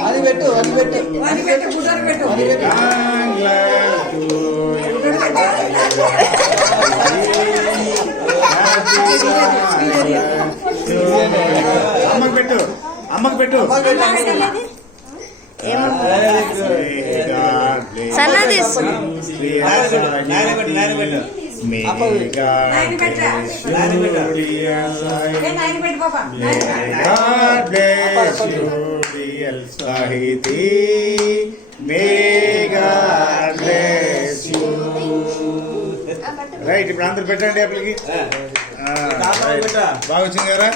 అది పెట్టు అది పెట్టు అది పెట్టు గుడ్డలు పెట్టు అమ్మకు పెట్టు అమ్మకు పెట్టు సన్నది సాహితీ రైట్. ఇప్పుడు అందరు పెట్టండి అప్పటికి. బాగా వచ్చింది కదా?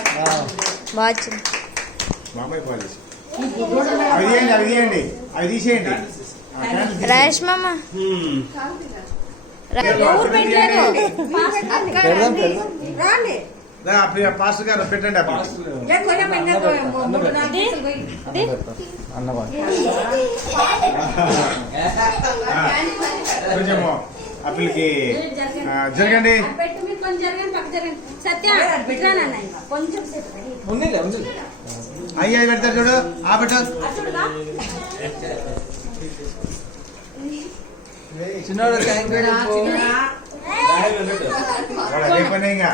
మామయ్య పాలిష్ అవి తీయండి అవి తీయండి అవి తీసేయండి. రాజేష్ మామ పాస్టర్ గారు పెట్టండి అప్పుడు కొంచెము అప్పటికి జరగండి. అయ్యా పెడతారు చూడు ఆ పెట్ట చిన్నోడు థ్యాంక్ యూ. ఇంకా